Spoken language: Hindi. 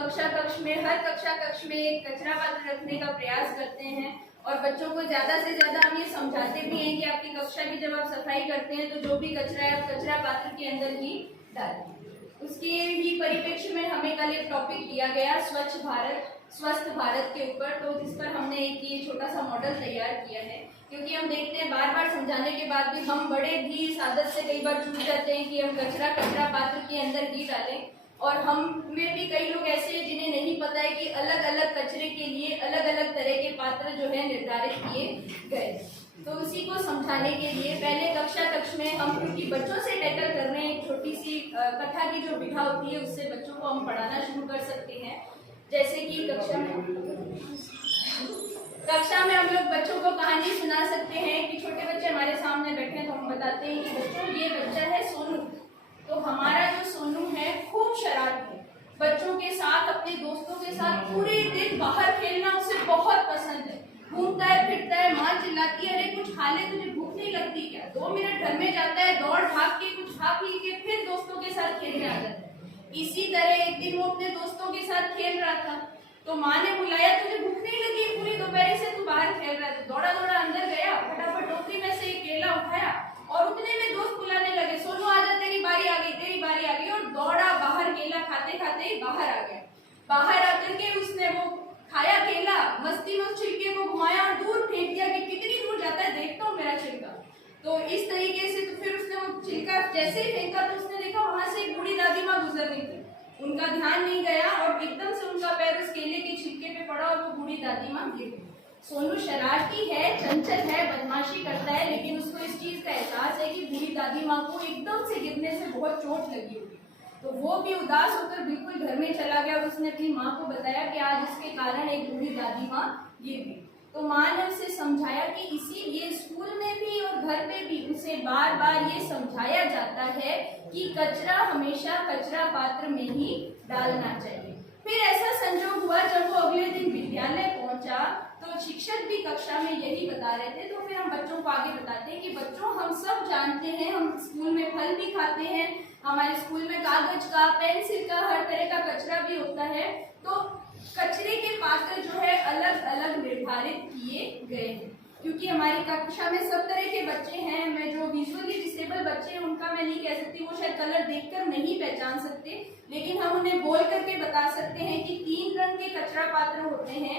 कक्ष में हर कक्षा कक्ष में एक कचरा पात्र रखने का प्रयास करते हैं और बच्चों को ज्यादा से ज्यादा हम ये समझाते भी हैं कि आपकी कक्षा की जब आप सफाई करते हैं तो जो भी कचरा है आप कचरा पात्र के अंदर ही डालें। उसके ही परिप्रेक्ष्य में हमें कल एक टॉपिक दिया गया स्वच्छ भारत स्वस्थ भारत के ऊपर, तो जिस पर हमने एक ये छोटा सा मॉडल तैयार किया है, क्योंकि हम देखते हैं बार बार समझाने के बाद भी हम बड़े भी आदत से कई बार छूट जाते हैं कि हम कचरा पात्र के अंदर ही डालें। और हम में भी कई लोग ऐसे हैं जिन्हें नहीं पता है कि अलग अलग कचरे के लिए अलग अलग तरह के पात्र जो है निर्धारित किए गए। तो उसी को समझाने के लिए पहले कक्ष में हम क्योंकि बच्चों से टैकल कर रहे हैं, एक छोटी सी कथा की जो विधा होती है उससे बच्चों को हम पढ़ाना शुरू कर सकते हैं। जैसे कि कक्षा में हम लोग बच्चों को कहानी सुना सकते हैं कि छोटे बच्चे हमारे सामने बैठे हैं तो हम बताते हैं कि बच्चों ये बच्चा है सोनू। तो हमारा जो सोनू है खूब शरारती है, बच्चों के साथ अपने दोस्तों के साथ पूरे दिन बाहर खेलना उसे बहुत पसंद है, घूमता है फिरता है, माँ चिल्लाती है अरे कुछ खा ले, तुझे भूख नहीं लगती क्या? 2 मिनट घर में जाता है, दौड़ भाग के कुछ खा पी के फिर दोस्तों के साथ खेलने आ जाता है। इसी तरह एक दिन वो अपने दोस्तों के साथ खेल रहा था तो माँ ने बुलाया तुझे भूख नहीं लगी, पूरी दोपहर से तू बाहर खेल रहा था। दौड़ा दौड़ा अंदर गया, फटाफट टोकरी में से एक केला उठाया और उतने में दोस्त बुलाने लगे, सोनू आ जा तेरी बारी आ गई, तेरी बारी आ गई, और दौड़ा बाहर केला खाते खाते ही बाहर आ गया। बाहर आकर के उसने वो खाया केला, मस्ती में उस छिलके को घुमाया और दूर फेंक दिया कि कितनी दूर जाता है देखता हूँ मेरा छिलका। तो इस तरीके से तो फिर उसने वो छिलका जैसे ही फेंका तो उसने देखा वहां से एक बूढ़ी दादी माँ गुजर रही थी, उनका ध्यान नहीं गया और एकदम से उनका पैर उस केले के छिलके पे पड़ा और वो बूढ़ी दादी माँ गिर गई। सोनू शरारती है, चंचल है, बदमाशी करता है, लेकिन उसको इस चीज का एहसास है कि बूढ़ी दादी माँ को एकदम से गिरने से बहुत चोट लगी होगी। तो वो भी उदास होकर बिल्कुल घर में चला गया और उसने अपनी माँ को बताया कि आज इसके कारण एक बूढ़ी दादी माँ गिर गई। तो माँ ने उसे समझाया कि इसीलिए स्कूल में भी और घर पे भी उसे बार बार ये समझाया जाता है कि कचरा हमेशा कचरा पात्र में ही डालना चाहिए। फिर ऐसा संजोग हुआ जब वो अगले दिन विद्यालय पहुंचा तो शिक्षक भी कक्षा में यही बता रहे थे। तो फिर हम बच्चों को आगे बताते हैं कि बच्चों हम सब जानते हैं, हम स्कूल में फल भी खाते हैं, हमारे स्कूल में कागज का, पेंसिल का, हर तरह का कचरा भी होता है। तो कचरे के पात्र जो है अलग अलग निर्धारित किए गए हैं, क्योंकि हमारी कक्षा में सब तरह के बच्चे हैं। मैं जो विजुअली डिसेबल बच्चे हैं उनका मैं नहीं कह सकती, वो शायद कलर देखकर नहीं पहचान सकते, लेकिन हम उन्हें बोल करके बता सकते हैं कि 3 रंग के कचरा पात्र होते हैं।